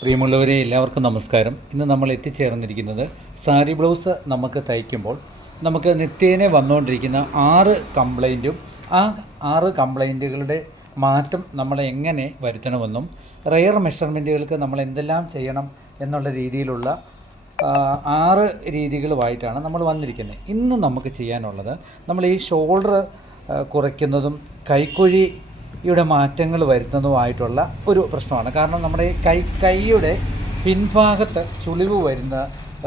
പ്രിയമുള്ളവരെ എല്ലാവർക്കും നമസ്കാരം. ഇന്ന് നമ്മൾ എത്തിച്ചേർന്നിരിക്കുന്നത് സാരി ബ്ലൗസ് നമുക്ക് തയ്ക്കുമ്പോൾ നമുക്ക് നിത്യേന വന്നുകൊണ്ടിരിക്കുന്ന ആറ് കംപ്ലൈന്റും ആ ആറ് കംപ്ലൈന്റുകളുടെ മാറ്റം നമ്മൾ എങ്ങനെ വരുത്തണമെന്നും റെയർ മെഷർമെന്റുകൾക്ക് നമ്മൾ എന്തെല്ലാം ചെയ്യണം എന്നുള്ള രീതിയിലുള്ള ആറ് രീതികളുമായിട്ടാണ് നമ്മൾ വന്നിരിക്കുന്നത്. ഇന്ന് നമുക്ക് ചെയ്യാനുള്ളത് നമ്മൾ ഈ ഷോൾഡർ കുറയ്ക്കുന്നതും കൈക്കുഴിയുടെ മാറ്റങ്ങൾ വരുത്തുന്നതുമായിട്ടുള്ള ഒരു പ്രശ്നമാണ്. കാരണം നമ്മുടെ ഈ കൈ കൈയുടെ പിൻഭാഗത്ത് ചുളിവ് വരുന്ന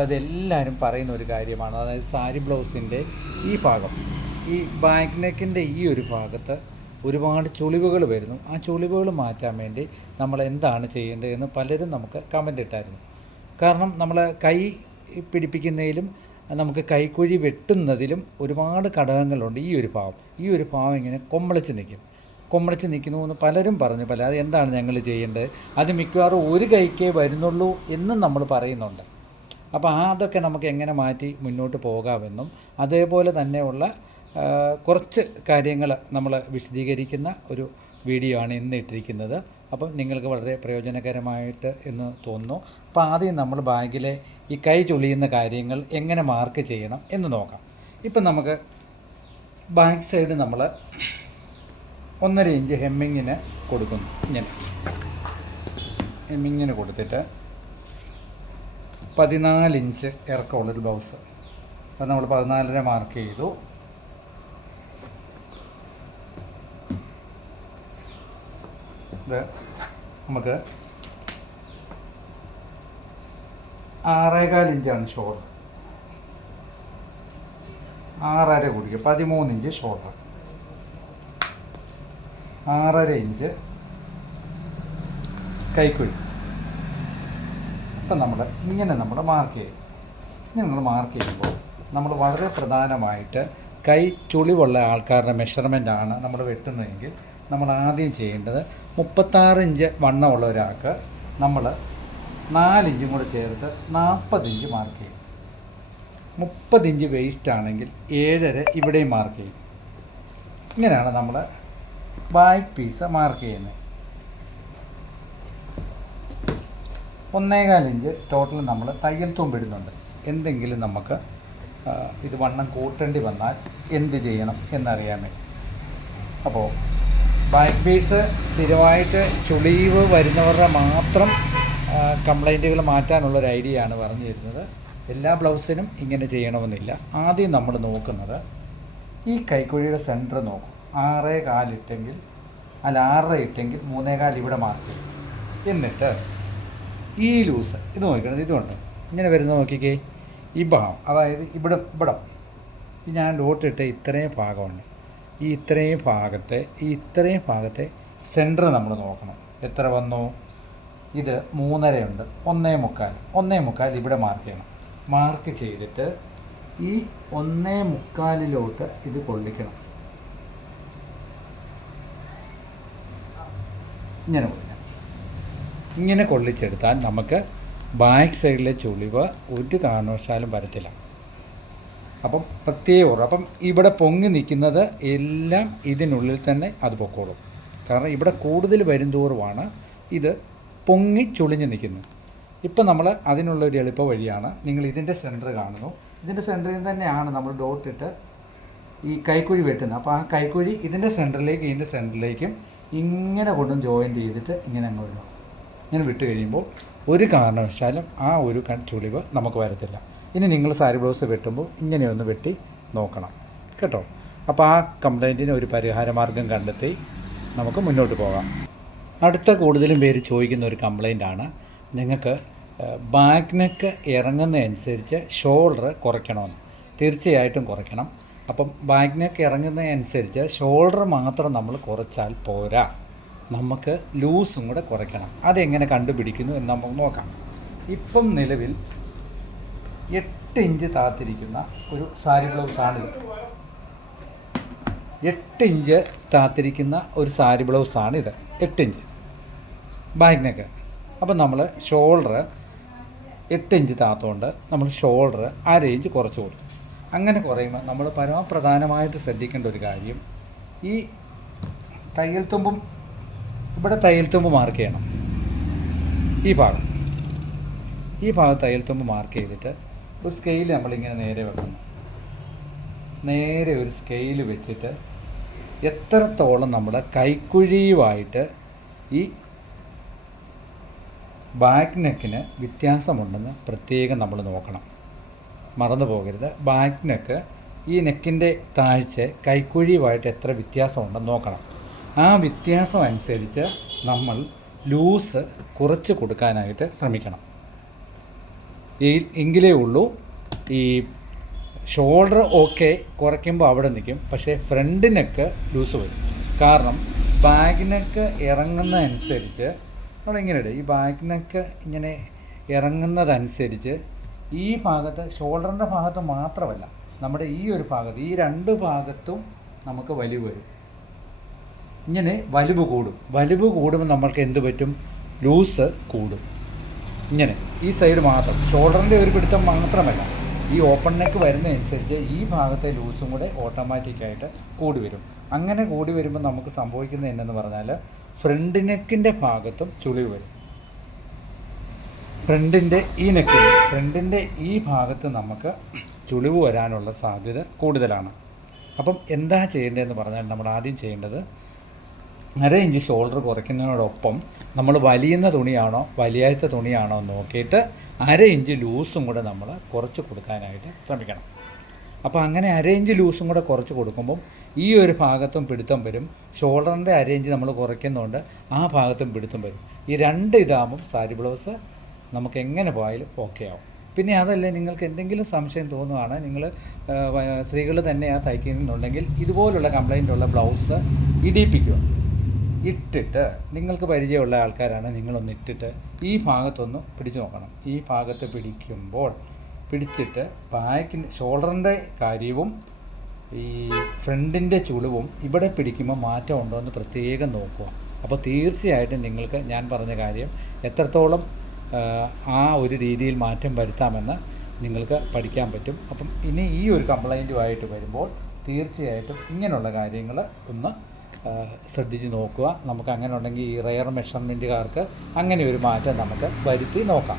അതെല്ലാവരും പറയുന്ന ഒരു കാര്യമാണ്. അതായത് സാരി ബ്ലൗസിന്റെ ഈ ഭാഗം ഈ ബാക്ക് നെക്കിന്റെ ഈ ഒരു ഭാഗത്ത് ഒരുപാട് ചുളിവുകൾ വരുന്നു. ആ ചുളിവുകൾ മാറ്റാൻ വേണ്ടി നമ്മൾ എന്താണ് ചെയ്യേണ്ടതെന്ന് പലരും നമുക്ക് കമന്റ് ഇട്ടായിരുന്നു. കാരണം നമ്മൾ കൈ പിടിപ്പിക്കുന്നതിലും നമുക്ക് കൈക്കുഴി വെട്ടുന്നതിലും ഒരുപാട് ഘടകങ്ങളുണ്ട്. ഈ ഒരു ഭാവം ഈ ഒരു ഭാവം ഇങ്ങനെ കൊമ്മളിച്ച് നിൽക്കും. കൊമ്മളിച്ച് നിൽക്കുന്നു എന്ന് പലരും പറഞ്ഞു. പല അത് എന്താണ് ഞങ്ങൾ ചെയ്യേണ്ടത്? അത് മിക്കവാറും ഒരു കൈക്കേ വരുന്നുള്ളൂ എന്നും നമ്മൾ പറയുന്നുണ്ട്. അപ്പോൾ അതൊക്കെ നമുക്ക് എങ്ങനെ മാറ്റി മുന്നോട്ട് പോകാമെന്നും അതേപോലെ തന്നെയുള്ള കുറച്ച് കാര്യങ്ങൾ നമ്മൾ വിശദീകരിക്കുന്ന ഒരു വീഡിയോ ആണ് ഇന്ന് ഇട്ടിരിക്കുന്നത്. അപ്പം നിങ്ങൾക്ക് വളരെ പ്രയോജനകരമായിട്ട് എന്ന് തോന്നുന്നു. അപ്പോൾ ആദ്യം നമ്മൾ ബാഗിലെ ഈ കൈ ചൊളിയുന്ന കാര്യങ്ങൾ എങ്ങനെ മാർക്ക് ചെയ്യണം എന്ന് നോക്കാം. ഇപ്പം നമുക്ക് ബാക്ക് സൈഡ് നമ്മൾ ഒന്നര ഇഞ്ച് ഹെമ്മിങ്ങിന് കൊടുക്കുന്നു. ഇങ്ങനെ ഹെമ്മിങ്ങിന് കൊടുത്തിട്ട് പതിനാല് ഇഞ്ച് ഇറക്കമുള്ളൊരു ബ്ലൗസ് അപ്പം നമ്മൾ പതിനാലര മാർക്ക് ചെയ്തു. ഇത് നമുക്ക് ആറേകാൽ ഇഞ്ചാണ് ഷോർട്ട് ആറര കുടിക്കുക പതിമൂന്ന് ഇഞ്ച് ആറര ഇഞ്ച് കൈക്കുഴി. അപ്പം നമ്മൾ ഇങ്ങനെ നമ്മൾ മാർക്ക് ചെയ്യും. ഇങ്ങനെ നമ്മൾ മാർക്ക് ചെയ്യുമ്പോൾ നമ്മൾ വളരെ പ്രധാനമായിട്ട് കൈ ചുളിവുള്ള ആൾക്കാരുടെ മെഷർമെന്റ് ആണ് നമ്മൾ വെട്ടുന്നതെങ്കിൽ നമ്മൾ ആദ്യം ചെയ്യേണ്ടത് മുപ്പത്താറ് ഇഞ്ച് വണ്ണമുള്ള ഒരാൾക്ക് നമ്മൾ നാലിഞ്ചും കൂടെ ചേർത്ത് നാൽപ്പത് ഇഞ്ച് മാർക്ക് ചെയ്യും. മുപ്പത് ഇഞ്ച് വേസ്റ്റ് ആണെങ്കിൽ ഏഴര ഇവിടെയും മാർക്ക് ചെയ്യും. ഇങ്ങനെയാണ് നമ്മൾ ബാക്ക് പീസ് മാർക്ക് ചെയ്യുന്നത് ഒന്നേകാൽ ഇഞ്ച് ടോട്ടൽ നമ്മൾ തയ്യൽ തുമ്പിടുന്നുണ്ട്. എന്തെങ്കിലും നമുക്ക് ഇത് വണ്ണം കൂട്ടേണ്ടി വന്നാൽ എന്ത് ചെയ്യണം എന്നറിയാൻ വേണ്ടി. അപ്പോൾ ബാക്ക് പീസ് സ്ഥിരമായിട്ട് ചുളിവ് വരുന്നവരുടെ മാത്രം കംപ്ലൈന്റുകൾ മാറ്റാനുള്ളൊരു ഐഡിയ ആണ് പറഞ്ഞു തരുന്നത്. എല്ലാ ബ്ലൗസിനും ഇങ്ങനെ ചെയ്യണമെന്നില്ല. ആദ്യം നമ്മൾ നോക്കുന്നത് ഈ കൈക്കുഴിയുടെ സെന്റർ നോക്കും. ആറേ കാലിട്ടെങ്കിൽ അല്ല ആറര ഇട്ടെങ്കിൽ മൂന്നേ കാൽ ഇവിടെ മാർക്ക് എന്നിട്ട് ഈ ലൂസ് ഇത് നോക്കണം ഇതുണ്ട് ഇങ്ങനെ വരുന്ന നോക്കിക്കേ. ഈ ഭാഗം അതായത് ഇവിടെ ഇവിടെ. ഞാൻ ലോട്ടിട്ട് ഇത്രയും ഭാഗമുണ്ട്. ഈ ഇത്രയും ഭാഗത്തെ ഈ ഇത്രയും ഭാഗത്തെ സെന്റർ നമ്മൾ നോക്കണം. എത്ര വന്നു? ഇത് മൂന്നരയുണ്ട്. ഒന്നേ മുക്കാൽ. ഒന്നേ മുക്കാൽ ഇവിടെ മാർക്ക് ചെയ്യണം. മാർക്ക് ചെയ്തിട്ട് ഈ ഒന്നേ മുക്കാലിലോട്ട് ഇത് കൊള്ളിക്കണം. ഇങ്ങനെ കൊള്ളിക്കണം ഇങ്ങനെ കൊള്ളിച്ചെടുത്താൽ നമുക്ക് ബാക്ക് സൈഡിലെ ചുളിവ് ഒരു കാരണവശാലും വരത്തില്ല. അപ്പം പ്രത്യേക ഓർമ്മ അപ്പം ഇവിടെ പൊങ്ങി നിൽക്കുന്നത് എല്ലാം ഇതിനുള്ളിൽ തന്നെ അത് പൊക്കോളും. കാരണം ഇവിടെ കൂടുതൽ വരുംതോറുമാണ് ഇത് പൊങ്ങി ചുളിഞ്ഞ് നിൽക്കുന്നത്. ഇപ്പം നമ്മൾ അതിനുള്ള ഒരു എളുപ്പ വഴിയാണ് നിങ്ങൾ ഇതിന്റെ സെന്റർ കാണുന്നു. ഇതിന്റെ സെന്ററിൽ തന്നെയാണ് നമ്മൾ ഡോട്ടിട്ട് ഈ കൈക്കുഴി വെട്ടുന്നത്. അപ്പോൾ ആ കൈക്കുഴി ഇതിന്റെ സെന്ററിലേക്കും ഇതിന്റെ സെന്ററിലേക്കും ഇങ്ങനെ കൊണ്ടും ജോയിൻ ചെയ്തിട്ട് ഇങ്ങനെ അങ്ങ് വിടുക ഇങ്ങനെ വിട്ട് കഴിയുമ്പോൾ ഒരു കാരണവശാലും ആ ഒരു ചുളിവ് നമുക്ക് വരത്തില്ല. ഇനി നിങ്ങൾ സാരി ബ്ലൗസ് വെട്ടുമ്പോൾ ഇങ്ങനെയൊന്ന് വെട്ടി നോക്കണം. കേട്ടോ? അപ്പോൾ ആ കംപ്ലൈന്റിന് ഒരു പരിഹാരമാർഗം കണ്ടെത്തി നമുക്ക് മുന്നോട്ട് പോകാം. അടുത്ത കൂടുതലും പേര് ചോദിക്കുന്ന ഒരു കംപ്ലൈന്റാണ് നിങ്ങൾക്ക് ബാക്ക് നെക്ക് ഇറങ്ങുന്നതനുസരിച്ച് ഷോൾഡർ കുറയ്ക്കണമെന്ന്. തീർച്ചയായിട്ടും കുറയ്ക്കണം. അപ്പം ബാക്ക് നെക്ക് ഇറങ്ങുന്നതനുസരിച്ച് ഷോൾഡർ മാത്രം നമ്മൾ കുറച്ചാൽ പോരാ. നമുക്ക് ലൂസും കൂടെ കുറയ്ക്കണം. അതെങ്ങനെ കണ്ടുപിടിക്കുന്നു എന്ന് നമുക്ക് നോക്കാം. ഇപ്പം നിലവിൽ എട്ട് ഇഞ്ച് താത്തിരിക്കുന്ന ഒരു സാരി ബ്ലൗസാണിത് എട്ട് ഇഞ്ച് താത്തിരിക്കുന്ന ഒരു സാരി ബ്ലൗസാണിത് എട്ട് ഇഞ്ച്. ബാക്ക് നെക്ക് അപ്പം നമ്മൾ ഷോൾഡർ എട്ട് ഇഞ്ച് താത്തുകൊണ്ട് നമ്മൾ ഷോൾഡർ അര ഇഞ്ച് കുറച്ച് കൊടുക്കും അങ്ങനെ കുറയുമ്പോൾ നമ്മൾ പരമപ്രധാനമായിട്ട് ശ്രദ്ധിക്കേണ്ട ഒരു കാര്യം ഈ തയ്യൽ തുമ്പും ഇവിടെ തയ്യൽ തുമ്പ് മാർക്ക് ചെയ്യണം. ഈ ഭാഗം. ഈ ഭാഗത്ത് തയ്യൽ തുമ്പ് മാർക്ക് ചെയ്തിട്ട് ഒരു സ്കെയിൽ നമ്മളിങ്ങനെ നേരെ വെക്കണം നേരെ ഒരു സ്കെയിൽ വെച്ചിട്ട് എത്രത്തോളം നമ്മുടെ കൈക്കുഴിയുമായിട്ട് ഈ ബാക്ക് നെക്കിന് വ്യത്യാസമുണ്ടെന്ന് പ്രത്യേകം നമ്മൾ നോക്കണം. മറന്നു പോകരുത് ബാക്ക് നെക്ക് ഈ നെക്കിന്റെ താഴ്ച കൈക്കുഴിയുമായിട്ട് എത്ര വ്യത്യാസമുണ്ടെന്ന് നോക്കണം. ആ വ്യത്യാസം അനുസരിച്ച് നമ്മൾ ലൂസ് കുറച്ച് കൊടുക്കാനായിട്ട് ശ്രമിക്കണം. ഈ എങ്കിലേ ഉള്ളൂ. ഈ ഷോൾഡർ ഓക്കെ കുറയ്ക്കുമ്പോൾ അവിടെ നിൽക്കും. പക്ഷേ ഫ്രണ്ട് നെക്ക് ലൂസ് വരും. കാരണം ബാക്ക് നെക്ക് ഇറങ്ങുന്നതനുസരിച്ച് നമ്മളിങ്ങനെ ഇടും. ഈ ബാക്ക് നെക്ക് ഇങ്ങനെ ഇറങ്ങുന്നതനുസരിച്ച് ഈ ഭാഗത്ത് ഷോൾഡറിന്റെ ഭാഗത്ത് മാത്രമല്ല നമ്മുടെ ഈ ഒരു ഭാഗത്ത് ഈ രണ്ട് ഭാഗത്തും നമുക്ക് വലിവ് വരും. ഇങ്ങനെ വലിവ് കൂടും. വലിവ് കൂടുമ്പോൾ നമ്മൾക്ക് എന്ത് പറ്റും? ലൂസ് കൂടും. ഇങ്ങനെ ഈ സൈഡ് മാത്രം. ഷോൾഡറിന്റെ ഒരു പിടുത്തം മാത്രമല്ല ഈ ഓപ്പൺ നെക്ക് വരുന്നതനുസരിച്ച് ഈ ഭാഗത്തെ ലൂസും കൂടെ ഓട്ടോമാറ്റിക്കായിട്ട് കൂടി വരും. അങ്ങനെ കൂടി വരുമ്പോൾ നമുക്ക് സംഭവിക്കുന്നത് എന്നു പറഞ്ഞാൽ ഫ്രണ്ട് നെക്കിന്റെ ഭാഗത്തും ചുളിവ് വരും. ഫ്രണ്ടിന്റെ ഈ നെക്കിൽ ഫ്രണ്ടിന്റെ ഈ ഭാഗത്ത് നമുക്ക് ചുളിവ് വരാനുള്ള സാധ്യത കൂടുതലാണ്. അപ്പം എന്താ ചെയ്യേണ്ടതെന്ന് പറഞ്ഞാൽ നമ്മൾ ആദ്യം ചെയ്യേണ്ടത് അര ഇഞ്ച് ഷോൾഡർ കുറയ്ക്കുന്നതിനോടൊപ്പം നമ്മൾ വലിയുന്ന തുണിയാണോ വലിയാത്ത തുണിയാണോ നോക്കിയിട്ട് അര ഇഞ്ച് ലൂസും കൂടെ നമ്മൾ കുറച്ച് കൊടുക്കാനായിട്ട് ശ്രമിക്കണം. അപ്പോൾ അങ്ങനെ അര ഇഞ്ച് ലൂസും കൂടെ കുറച്ച് കൊടുക്കുമ്പം ഈ ഒരു ഭാഗത്തും പിടുത്തം വരും. ഷോൾഡറിന്റെ അര ഇഞ്ച് നമ്മൾ കുറയ്ക്കുന്നതുകൊണ്ട് ആ ഭാഗത്തും പിടുത്തം വരും. ഈ രണ്ട് ഇതാകുമ്പം സാരി ബ്ലൗസ് നമുക്ക് എങ്ങനെ പോയാലും ഓക്കെ ആവും. പിന്നെ അതല്ല നിങ്ങൾക്ക് എന്തെങ്കിലും സംശയം തോന്നുകയാണ് നിങ്ങൾ സ്ത്രീകൾ തന്നെയാണ് തയ്ക്കുന്നുണ്ടെങ്കിൽ ഇതുപോലുള്ള കംപ്ലൈന്റ് ഉള്ള ബ്ലൗസ് ഇടിയിപ്പിക്കുക ഇട്ടിട്ട് നിങ്ങൾക്ക് പരിചയമുള്ള ആൾക്കാരാണ് നിങ്ങളൊന്ന് ഇട്ടിട്ട് ഈ ഭാഗത്തൊന്ന് പിടിച്ചു നോക്കണം. ഈ ഭാഗത്ത് പിടിക്കുമ്പോൾ പിടിച്ചിട്ട് ബാക്കിന് ഷോൾഡറിന്റെ കാര്യവും ഈ ഫ്രണ്ടിന്റെ ചുളിവും ഇവിടെ പിടിക്കുമ്പോൾ മാറ്റം ഉണ്ടോ എന്ന് പ്രത്യേകം നോക്കുക. അപ്പോൾ തീർച്ചയായിട്ടും നിങ്ങൾക്ക് ഞാൻ പറഞ്ഞ കാര്യം എത്രത്തോളം ആ, ഒരു രീതിയിൽ മാറ്റം വരുത്താമെന്ന് നിങ്ങൾക്ക് പഠിക്കാൻ പറ്റും. അപ്പം ഇനി ഈ ഒരു കംപ്ലൈന്റുമായിട്ട് വരുമ്പോൾ തീർച്ചയായിട്ടും ഇങ്ങനെയുള്ള കാര്യങ്ങൾ ഒന്ന് ശ്രദ്ധിച്ച് നോക്കുക. നമുക്ക് അങ്ങനെ ഉണ്ടെങ്കിൽ ഈ റെയർ മെഷർമെന്റുകാർക്ക് അങ്ങനെ ഒരു മാറ്റം നമുക്ക് വരുത്തി നോക്കാം.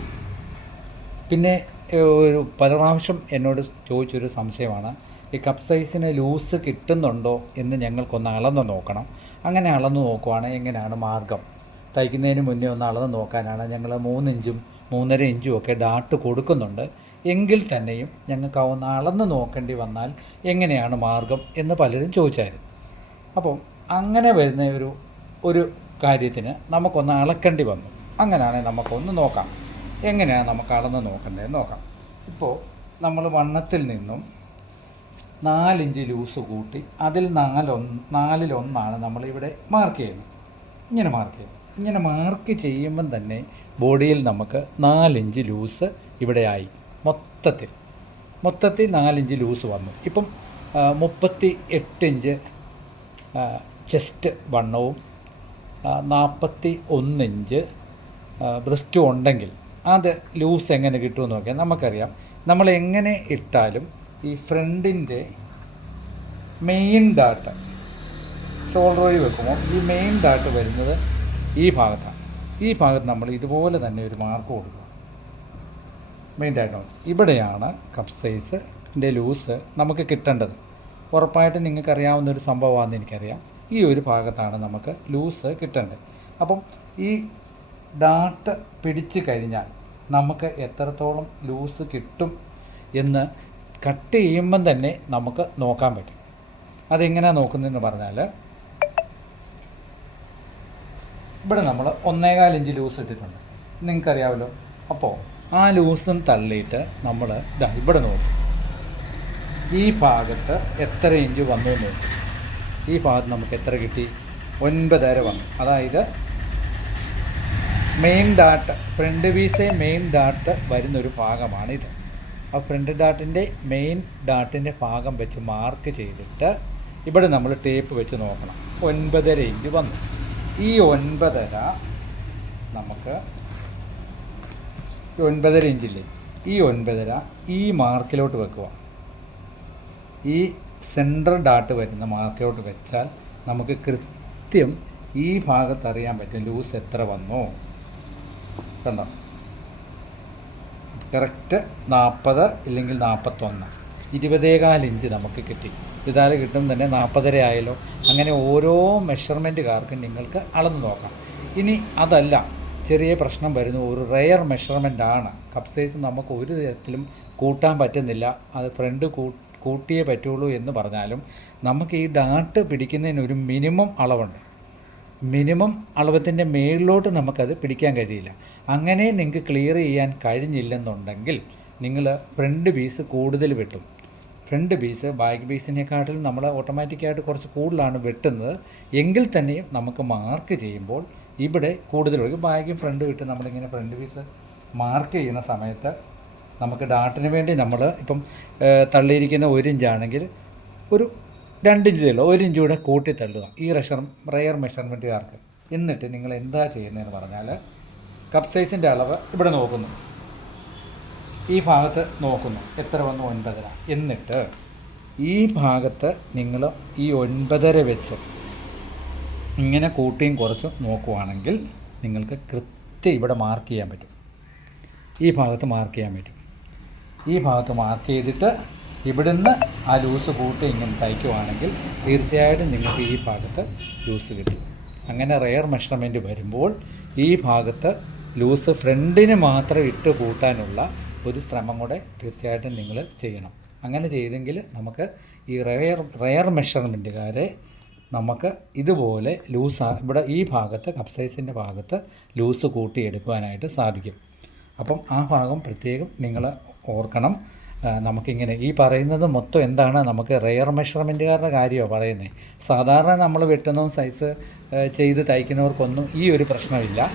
പിന്നെ ഒരു പല പ്രാവശ്യം എന്നോട് ചോദിച്ചൊരു സംശയമാണ് ഈ കപ്പ് സൈസിന് ലൂസ് കിട്ടുന്നുണ്ടോ എന്ന് ഞങ്ങൾക്കൊന്ന് അളന്ന് നോക്കണം. അങ്ങനെ അളന്ന് നോക്കുവാണെങ്കിൽ എങ്ങനെയാണ് മാർഗം. തയ്ക്കുന്നതിന് മുന്നേ ഒന്ന് അളന്ന് നോക്കാനാണ്. ഞങ്ങൾ മൂന്നിഞ്ചും മൂന്നര ഇഞ്ചും ഒക്കെ ഡാട്ട് കൊടുക്കുന്നുണ്ട്. എങ്കിൽ തന്നെയും ഞങ്ങൾക്ക് ഒന്ന് അളന്ന് നോക്കേണ്ടി വന്നാൽ എങ്ങനെയാണ് മാർഗം എന്ന് പലരും ചോദിച്ചായിരുന്നു. അപ്പം അങ്ങനെ വരുന്ന ഒരു ഒരു കാര്യത്തിന് നമുക്കൊന്ന് അളക്കേണ്ടി വന്നു. അങ്ങനെയാണെങ്കിൽ നമുക്കൊന്ന് നോക്കാം. എങ്ങനെയാണ് നമുക്ക് അളന്ന് നോക്കേണ്ടതെന്ന് നോക്കാം. ഇപ്പോൾ നമ്മൾ വണ്ണത്തിൽ നിന്നും നാലിഞ്ച് ലൂസ് കൂട്ടി അതിൽ നാലൊന്ന് നാലിലൊന്നാണ് നമ്മളിവിടെ മാർക്ക് ചെയ്യുന്നത്. ഇങ്ങനെ മാർക്ക് ചെയ്യും ഇങ്ങനെ മാർക്ക് ചെയ്യുമ്പം തന്നെ ബോഡിയിൽ നമുക്ക് നാലിഞ്ച് ലൂസ് ഇവിടെ ആയി മൊത്തത്തിൽ മൊത്തത്തിൽ നാലിഞ്ച് ലൂസ് വന്നു. ഇപ്പം മുപ്പത്തി എട്ടിഞ്ച് ചെസ്റ്റ് വണ്ണവും നാൽപ്പത്തി ഒന്നിഞ്ച് ബ്രസ്റ്റും ഉണ്ടെങ്കിൽ അത് ലൂസ് എങ്ങനെ കിട്ടുമെന്ന് നോക്കിയാൽ നമുക്കറിയാം. നമ്മൾ എങ്ങനെ ഇട്ടാലും ഈ ഫ്രണ്ടിന്റെ മെയിൻ ഡാട്ട് ഷോൾഡർ വഴി വെക്കുമ്പോൾ ഈ മെയിൻ ഡാട്ട് വരുന്നത് ഈ ഭാഗത്താണ്. ഈ ഭാഗത്ത് നമ്മൾ ഇതുപോലെ തന്നെ ഒരു മാർക്ക് കൊടുക്കുക. മെയിൻ ഡാട്ട് ഇവിടെയാണ് കപ്പ് സൈസിന്റെ ലൂസ് നമുക്ക് കിട്ടേണ്ടത്. ഉറപ്പായിട്ടും നിങ്ങൾക്കറിയാവുന്ന ഒരു സംഭവമാണെന്ന് എനിക്കറിയാം. ഈ ഒരു ഭാഗത്താണ് നമുക്ക് ലൂസ് കിട്ടേണ്ടത്. അപ്പം ഈ ഡാട്ട് പിടിച്ച് കഴിഞ്ഞാൽ നമുക്ക് എത്രത്തോളം ലൂസ് കിട്ടും എന്ന് കട്ട് ചെയ്യുമ്പം തന്നെ നമുക്ക് നോക്കാൻ പറ്റും. അതെങ്ങനെയാണ് നോക്കുന്നതെന്ന് പറഞ്ഞാൽ ഇവിടെ നമ്മൾ ഒന്നേകാൽ ഇഞ്ച് ലൂസ് ഇട്ടിട്ടുണ്ട്. നിങ്ങൾക്കറിയാമല്ലോ. അപ്പോൾ ആ ലൂസും തള്ളിയിട്ട് നമ്മൾ ഇതാ ഇവിടെ നോക്കും. ഈ ഭാഗത്ത് എത്ര ഇഞ്ച് വന്നു എന്ന് നോക്കും. ഈ ഭാഗത്ത് നമുക്ക് എത്ര കിട്ടി? ഒൻപതര വന്നു. അതായത് മെയിൻ ഡാട്ട് ഫ്രണ്ട് വീസെ മെയിൻ ഡാട്ട് വരുന്നൊരു ഭാഗമാണ് ഇത് ആ ഫ്രണ്ട് ഡാട്ടിന്റെ മെയിൻ ഡാട്ടിന്റെ ഭാഗം വെച്ച് മാർക്ക് ചെയ്തിട്ട് ഇവിടെ നമ്മൾ ടേപ്പ് വെച്ച് നോക്കണം. ഒൻപതര ഇഞ്ച് വന്നു. ഈ ഒൻപതര നമുക്ക് ഒൻപതര ഇഞ്ചില്ലേ? ഈ ഒൻപതര ഈ മാർക്കിലോട്ട് വെക്കുക ഈ സെൻട്രൽ ഡാട്ട് വരുന്ന മാർക്കിലോട്ട് വെച്ചാൽ നമുക്ക് കൃത്യം ഈ ഭാഗത്ത് അറിയാൻ പറ്റും ലൂസ് എത്ര വന്നു. കണ്ടോ? കറക്റ്റ് നാൽപ്പത് ഇല്ലെങ്കിൽ നാൽപ്പത്തൊന്ന് ഇരുപതേകാൽ ഇഞ്ച് നമുക്ക് കിട്ടി. ഇതാൽ കിട്ടും തന്നെ നാൽപ്പതര ആയാലോ. അങ്ങനെ ഓരോ മെഷർമെന്റുകാർക്കും നിങ്ങൾക്ക് അളന്ന് നോക്കാം. ഇനി അതല്ല ചെറിയ പ്രശ്നം വരുന്നു. ഒരു റെയർ മെഷർമെന്റ് ആണ് കപ്പ് സൈസ് നമുക്ക് ഒരു തരത്തിലും കൂട്ടാൻ പറ്റുന്നില്ല. അത് ഫ്രണ്ട് കൂട്ടിയേ പറ്റുള്ളൂ എന്ന് പറഞ്ഞാലും നമുക്ക് ഈ ഡാട്ട് പിടിക്കുന്നതിന് ഒരു മിനിമം അളവുണ്ട്. മിനിമം അളവത്തിന്റെ മേളിലോട്ട് നമുക്കത് പിടിക്കാൻ കഴിയില്ല. അങ്ങനെ നിങ്ങൾക്ക് ക്ലിയർ ചെയ്യാൻ കഴിഞ്ഞില്ലെന്നുണ്ടെങ്കിൽ നിങ്ങൾ ഫ്രണ്ട് പീസ് കൂടുതൽ വെട്ടും. ഫ്രണ്ട് പീസ് ബാക്ക് പീസിനെക്കാട്ടിൽ നമ്മൾ ഓട്ടോമാറ്റിക്കായിട്ട് കുറച്ച് കൂടുതലാണ് വെട്ടുന്നത്. എങ്കിൽ തന്നെയും നമുക്ക് മാർക്ക് ചെയ്യുമ്പോൾ ഇവിടെ കൂടുതൽ ബാഗും ഫ്രണ്ട് വിട്ട് നമ്മളിങ്ങനെ ഫ്രണ്ട് പീസ് മാർക്ക് ചെയ്യുന്ന സമയത്ത് നമുക്ക് ഡാട്ടിന് വേണ്ടി നമ്മൾ ഇപ്പം തള്ളിയിരിക്കുന്ന ഒരു ഇഞ്ചാണെങ്കിൽ ഒരു രണ്ട് ഇഞ്ച് തള്ളുക ഒരു ഇഞ്ച് കൂടെ കൂട്ടി തള്ളുക. ഈ റെഷർ റെയർ മെഷർമെന്റുകാർക്ക്. എന്നിട്ട് നിങ്ങൾ എന്താ ചെയ്യുന്നതെന്ന് പറഞ്ഞാൽ കപ്പ് സൈസിന്റെ അളവ് ഇവിടെ നോക്കുന്നു. ഈ ഭാഗത്ത് നോക്കുന്നു. എത്ര വന്നു? ഒൻപതര. എന്നിട്ട് ഈ ഭാഗത്ത് നിങ്ങൾ ഈ ഒൻപതര വെച്ച് ഇങ്ങനെ കൂട്ടിയും കുറച്ചും നോക്കുവാണെങ്കിൽ നിങ്ങൾക്ക് കൃത്യം ഇവിടെ മാർക്ക് ചെയ്യാൻ പറ്റും. ഈ ഭാഗത്ത് മാർക്ക് ചെയ്യാൻ പറ്റും. ഈ ഭാഗത്ത് മാർക്ക് ചെയ്തിട്ട് ഇവിടുന്ന് ആ ലൂസ് കൂട്ടി ഇങ്ങനെ തയ്ക്കുവാണെങ്കിൽ തീർച്ചയായിട്ടും നിങ്ങൾക്ക് ഈ ഭാഗത്ത് ലൂസ് കിട്ടും. അങ്ങനെ റെയർ മെഷർമെന്റ് വരുമ്പോൾ ഈ ഭാഗത്ത് ലൂസ് ഫ്രണ്ടിന് മാത്രം ഇട്ട് കൂട്ടാനുള്ള ഒരു ശ്രമം കൂടെ തീർച്ചയായിട്ടും നിങ്ങൾ ചെയ്യണം. അങ്ങനെ ചെയ്തെങ്കിൽ നമുക്ക് ഈ റെയർ റെയർ മെഷർമെന്റുകാരെ നമുക്ക് ഇതുപോലെ ലൂസ് ഇവിടെ ഈ ഭാഗത്ത് കപ്സൈസിന്റെ ഭാഗത്ത് ലൂസ് കൂട്ടിയെടുക്കുവാനായിട്ട് സാധിക്കും. അപ്പം ആ ഭാഗം പ്രത്യേകം നിങ്ങൾ ഓർക്കണം. നമുക്കിങ്ങനെ ഈ പറയുന്നത് മൊത്തം എന്താണ്? നമുക്ക് റെയർ മെഷർമെന്റുകാരുടെ കാര്യമാണ് പറയുന്നത് സാധാരണ നമ്മൾ വെട്ടുന്ന സൈസ് ചെയ്ത് തയ്ക്കുന്നവർക്കൊന്നും ഈ ഒരു പ്രശ്നമില്ല.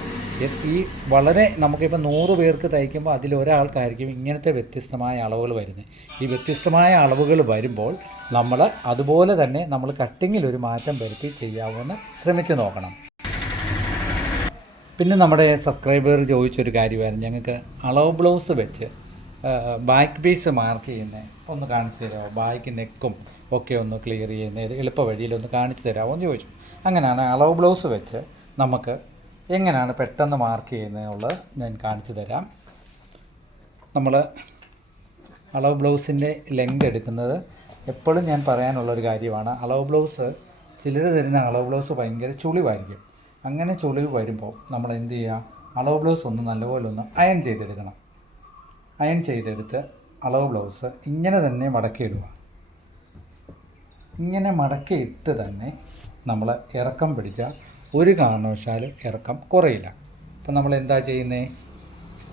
ഈ വളരെ നമുക്കിപ്പോൾ നൂറ് പേർക്ക് തയ്ക്കുമ്പോൾ അതിൽ ഒരാൾക്കായിരിക്കും ഇങ്ങനത്തെ വ്യത്യസ്തമായ അളവുകൾ വരുന്നത്. ഈ വ്യത്യസ്തമായ അളവുകൾ വരുമ്പോൾ നമ്മൾ അതുപോലെ തന്നെ നമ്മൾ കട്ടിങ്ങിൽ ഒരു മാറ്റം വരുത്തി ചെയ്യാവുന്ന ശ്രമിച്ചു നോക്കണം. പിന്നെ നമ്മുടെ സബ്സ്ക്രൈബർ ചോദിച്ചൊരു കാര്യമായിരുന്നു ഞങ്ങൾക്ക് അളവ് ബ്ലൗസ് വെച്ച് ബാക്ക് പീസ് മാർക്ക് ചെയ്യുന്നത് ഒന്ന് കാണിച്ചു തരാമോ? ബാക്ക് നെക്കും ഒക്കെ ഒന്ന് ക്ലിയർ ചെയ്യുന്നത് എളുപ്പ വഴിയിൽ ഒന്ന് കാണിച്ചു തരാമോ എന്ന് ചോദിച്ചു. അങ്ങനെയാണ് അളവ് ബ്ലൗസ് വെച്ച് നമുക്ക് എങ്ങനെയാണ് പെട്ടെന്ന് മാർക്ക് ചെയ്യുന്നതെന്നുള്ളത് ഞാൻ കാണിച്ചു തരാം. നമ്മൾ അളവ് ബ്ലൗസിന്റെ ലെങ്ത് എടുക്കുന്നത് എപ്പോഴും ഞാൻ പറയാനുള്ളൊരു കാര്യമാണ്. അളവ് ബ്ലൗസ് ചിലർ തരുന്ന അളവ് ബ്ലൗസ് ഭയങ്കര ചുളിവായിരിക്കും. അങ്ങനെ ചുളിവ് വരുമ്പോൾ നമ്മൾ എന്ത് ചെയ്യുക? അളവ് ബ്ലൗസ് ഒന്ന് നല്ലപോലെ ഒന്ന് അയൺ ചെയ്തെടുക്കണം. അയൺ ചെയ്തെടുത്ത് അളവ് ബ്ലൗസ് ഇങ്ങനെ തന്നെ മടക്കിയിടുക. ഇങ്ങനെ മടക്കിയിട്ട് തന്നെ നമ്മൾ ഇറക്കം പിടിച്ച ഒരു കാരണവശാലും ഇറക്കം കുറയില്ല. അപ്പം നമ്മൾ എന്താ ചെയ്യുന്നത്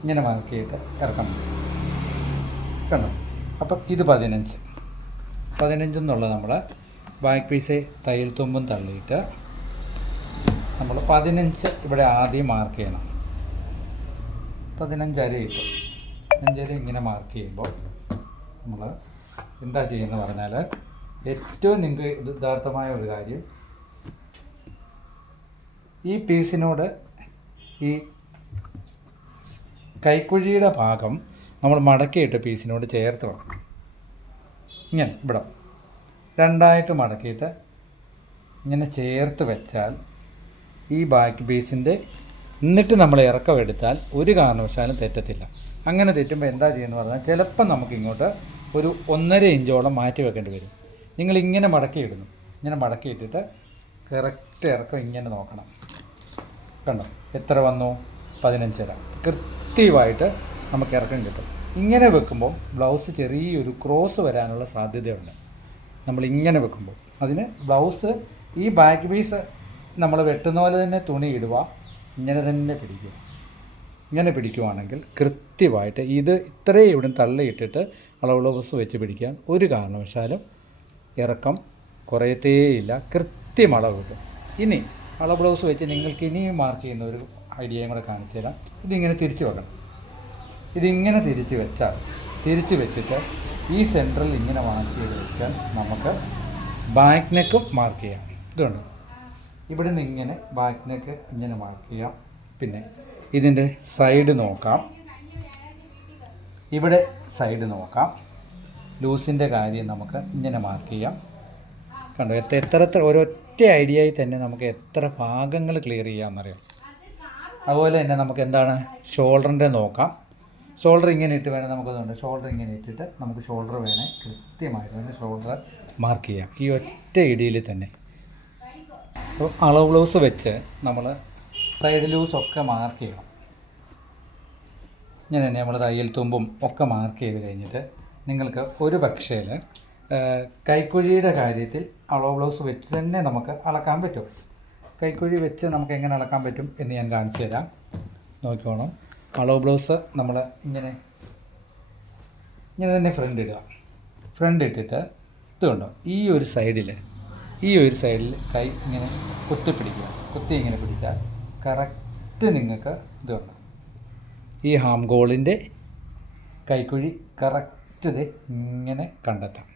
ഇങ്ങനെ മടക്കിയിട്ട് ഇറക്കം കണ്ടോ? അപ്പം ഇത് പതിനഞ്ച്. പതിനഞ്ച് എന്നുള്ളത് നമ്മൾ ബാക്ക് പീസ് തയ്യൽ തുമ്പും തള്ളിയിട്ട് നമ്മൾ പതിനഞ്ച് ഇവിടെ ആദ്യം മാർക്ക് ചെയ്യണം. പതിനഞ്ചര കിട്ടും പതിനഞ്ചര ഇങ്ങനെ മാർക്ക് ചെയ്യുമ്പോൾ നമ്മൾ എന്താ ചെയ്യുന്നത് പറഞ്ഞാൽ ഏറ്റവും നിങ്ങൾക്ക് യഥാർത്ഥമായ ഒരു കാര്യം ഈ പീസിനോട് ഈ കൈക്കുഴിയുടെ ഭാഗം നമ്മൾ മടക്കിയിട്ട് പീസിനോട് ചേർത്ത് വെക്കണം ഇങ്ങനെ ഇവിടെ രണ്ടായിട്ട് മടക്കിയിട്ട് ഇങ്ങനെ ചേർത്ത് വെച്ചാൽ ഈ ബാക്ക് പീസിന്റെ എന്നിട്ട് നമ്മൾ ഇറക്കം എടുത്താൽ ഒരു കാരണവശാലും തെറ്റത്തില്ല. അങ്ങനെ തെറ്റുമ്പോൾ എന്താ ചെയ്യുന്നത് പറഞ്ഞാൽ ചിലപ്പോൾ നമുക്ക് ഇങ്ങോട്ട് ഒരു ഒന്നര ഇഞ്ചോളം മാറ്റി വെക്കേണ്ടി വരും. നിങ്ങൾ ഇങ്ങനെ മടക്കിയിടുന്നു ഇങ്ങനെ മടക്കിയിട്ടിട്ട് കറക്റ്റ് ഇറക്കം ഇങ്ങനെ നോക്കണം. കണ്ടോ? എത്ര വന്നു? പതിനഞ്ചര. കൃത്യമായിട്ട് നമുക്ക് ഇറക്കം കിട്ടും. ഇങ്ങനെ വെക്കുമ്പോൾ ബ്ലൗസ് ചെറിയൊരു ക്രോസ് വരാനുള്ള സാധ്യതയുണ്ട്. നമ്മൾ ഇങ്ങനെ വെക്കുമ്പോൾ അതിന് ബ്ലൗസ് ഈ ബാക്ക് പീസ് നമ്മൾ വെട്ടുന്ന പോലെ തന്നെ തുണി ഇടുക ഇങ്ങനെ തന്നെ പിടിക്കുക. ഇങ്ങനെ പിടിക്കുവാണെങ്കിൽ കൃത്യമായിട്ട് ഇത് ഇത്രയും ഇവിടെ തള്ളിയിട്ടിട്ട് അളവുള്ള ബസ് വെച്ച് പിടിക്കാൻ ഒരു കാരണവശാലും ഇറക്കം കുറയത്തേയില്ല. കൃത്യം അളവ് കിട്ടും. ഇനി അളവ് ബ്ലൗസ് വെച്ച് നിങ്ങൾക്ക് ഇനിയും മാർക്ക് ചെയ്യുന്ന ഒരു ഐഡിയയും കൂടെ കാണിച്ചു തരാം. ഇതിങ്ങനെ തിരിച്ച് വെക്കണം. ഇതിങ്ങനെ തിരിച്ച് വെച്ചാൽ തിരിച്ച് വെച്ചിട്ട് ഈ സെൻട്രൽ ഇങ്ങനെ മാർക്ക് ചെയ്ത് വെച്ചാൽ നമുക്ക് ബാക്ക് നെക്കും മാർക്ക് ചെയ്യാം. ഇതുണ്ട്. ഇവിടെ നിന്ന് ഇങ്ങനെ ബാക്ക് നെക്ക് ഇങ്ങനെ മാർക്ക് ചെയ്യാം. പിന്നെ ഇതിന്റെ സൈഡ് നോക്കാം. ഇവിടെ സൈഡ് നോക്കാം. ലൂസിന്റെ കാര്യം നമുക്ക് ഇങ്ങനെ മാർക്ക് ചെയ്യാം. കണ്ടോ എത്ര എത്ര ഒരൊറ്റ ഐഡിയയിൽ തന്നെ നമുക്ക് എത്ര ഭാഗങ്ങൾ ക്ലിയർ ചെയ്യാമെന്നറിയാം. അതുപോലെ തന്നെ നമുക്ക് എന്താണ്? ഷോൾഡറിന്റെ നോക്കാം. ഷോൾഡർ ഇങ്ങനെ ഇട്ട് വേണേൽ നമുക്കതുണ്ട് ഷോൾഡർ ഇങ്ങനെ ഇട്ടിട്ട് നമുക്ക് ഷോൾഡർ വേണേൽ കൃത്യമായിട്ട് വേണേൽ ഷോൾഡർ മാർക്ക് ചെയ്യാം. ഈ ഒറ്റ ഇടിയിൽ തന്നെ. അപ്പോൾ അളവ് ബ്ലൗസ് വെച്ച് നമ്മൾ സൈഡ് ലൂസ് ഒക്കെ മാർക്ക് ചെയ്യണം. ഇങ്ങനെ തന്നെ നമ്മൾ തയ്യൽ തുമ്പും ഒക്കെ മാർക്ക് ചെയ്ത് കഴിഞ്ഞിട്ട് നിങ്ങൾക്ക് ഒരു പക്ഷേൽ കൈക്കുഴിയുടെ കാര്യത്തിൽ അളവ് ബ്ലൗസ് വെച്ച് തന്നെ നമുക്ക് അളക്കാൻ പറ്റും. കൈക്കുഴി വെച്ച് നമുക്ക് എങ്ങനെ അളക്കാൻ പറ്റും എന്ന് ഞാൻ കാണിച്ചു തരാം. നോക്കിക്കോണം. അളവ് ബ്ലൗസ് നമ്മൾ ഇങ്ങനെ ഇങ്ങനെ തന്നെ ഫ്രണ്ട് ഇടുക. ഫ്രണ്ട് ഇട്ടിട്ട് ഇതുണ്ടോ ഈ ഒരു സൈഡിൽ ഈ ഒരു സൈഡിൽ കൈ ഇങ്ങനെ കുത്തി പിടിക്കുക കുത്തി ഇങ്ങനെ പിടിച്ചാൽ കറക്റ്റ് നിങ്ങൾക്ക് ഇതുണ്ട്. ഈ ഹാം ഗോളിന്റെ കൈക്കുഴി കറക്റ്റ് ഇത് ഇങ്ങനെ കണ്ടെത്താം.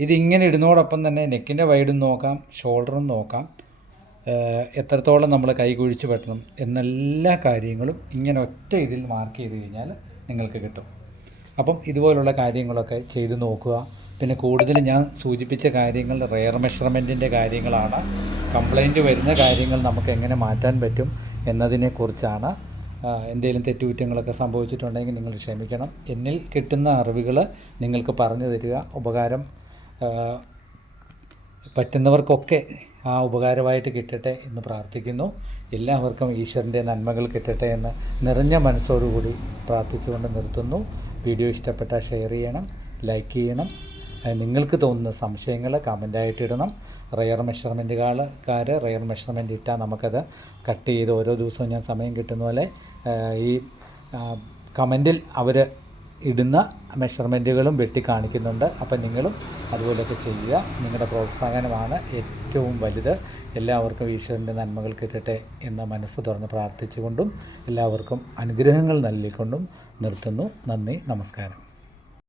ഇതിങ്ങനെ ഇടുന്നതോടൊപ്പം തന്നെ നെക്കിന്റെ വൈഡും നോക്കാം ഷോൾഡറും നോക്കാം. എത്രത്തോളം നമ്മൾ കൈ കുഴിച്ച് വെട്ടണം എന്നെല്ലാ കാര്യങ്ങളും ഇങ്ങനെ ഒറ്റ ഇതിൽ മാർക്ക് ചെയ്ത് കഴിഞ്ഞാൽ നിങ്ങൾക്ക് കിട്ടും. അപ്പം ഇതുപോലുള്ള കാര്യങ്ങളൊക്കെ ചെയ്ത് നോക്കുക. പിന്നെ കൂടുതൽ ഞാൻ സൂചിപ്പിച്ച കാര്യങ്ങൾ റെയർ മെഷർമെന്റിന്റെ കാര്യങ്ങളാണ്. കംപ്ലൈന്റ് വരുന്ന കാര്യങ്ങൾ നമുക്ക് എങ്ങനെ മാറ്റാൻ പറ്റും എന്നതിനെക്കുറിച്ചാണ് എന്തെങ്കിലും തെറ്റുകുറ്റങ്ങളൊക്കെ സംഭവിച്ചിട്ടുണ്ടെങ്കിൽ നിങ്ങൾ ക്ഷമിക്കണം. എന്നിൽ കിട്ടുന്ന അറിവുകൾ നിങ്ങൾക്ക് പറഞ്ഞു തരിക. ഉപകാരം പറ്റുന്നവർക്കൊക്കെ ആ ഉപകാരമായിട്ട് കിട്ടട്ടെ എന്ന് പ്രാർത്ഥിക്കുന്നു. എല്ലാവർക്കും ഈശ്വരന്റെ നന്മകൾ കിട്ടട്ടെ എന്ന് നിറഞ്ഞ മനസ്സോടുകൂടി പ്രാർത്ഥിച്ചുകൊണ്ട് നിർത്തുന്നു. വീഡിയോ ഇഷ്ടപ്പെട്ടാൽ ഷെയർ ചെയ്യണം ലൈക്ക് ചെയ്യണം. നിങ്ങൾക്ക് തോന്നുന്ന സംശയങ്ങൾ കമന്റായിട്ട് ഇടണം. റയർ മെഷർമെന്റുകാർ റയർ മെഷർമെന്റ് ഇട്ടാൽ നമുക്കത് കട്ട് ചെയ്ത് ഓരോ ദിവസവും ഞാൻ സമയം കിട്ടുന്ന പോലെ ഈ കമന്റിൽ അവർ ഇടുന്ന മെഷർമെന്റുകളും വെട്ടി കാണിക്കുന്നുണ്ട്. അപ്പം നിങ്ങളും അതുപോലെയൊക്കെ ചെയ്യുക. നിങ്ങളുടെ പ്രോത്സാഹനമാണ് ഏറ്റവും വലുത്. എല്ലാവർക്കും ഈശ്വരന്റെ നന്മകൾ കിട്ടട്ടെ എന്ന് മനസ്സ് തുറന്ന് പ്രാർത്ഥിച്ചുകൊണ്ടും എല്ലാവർക്കും അനുഗ്രഹങ്ങൾ നൽകിക്കൊണ്ടും നിർത്തുന്നു. നന്ദി നമസ്കാരം.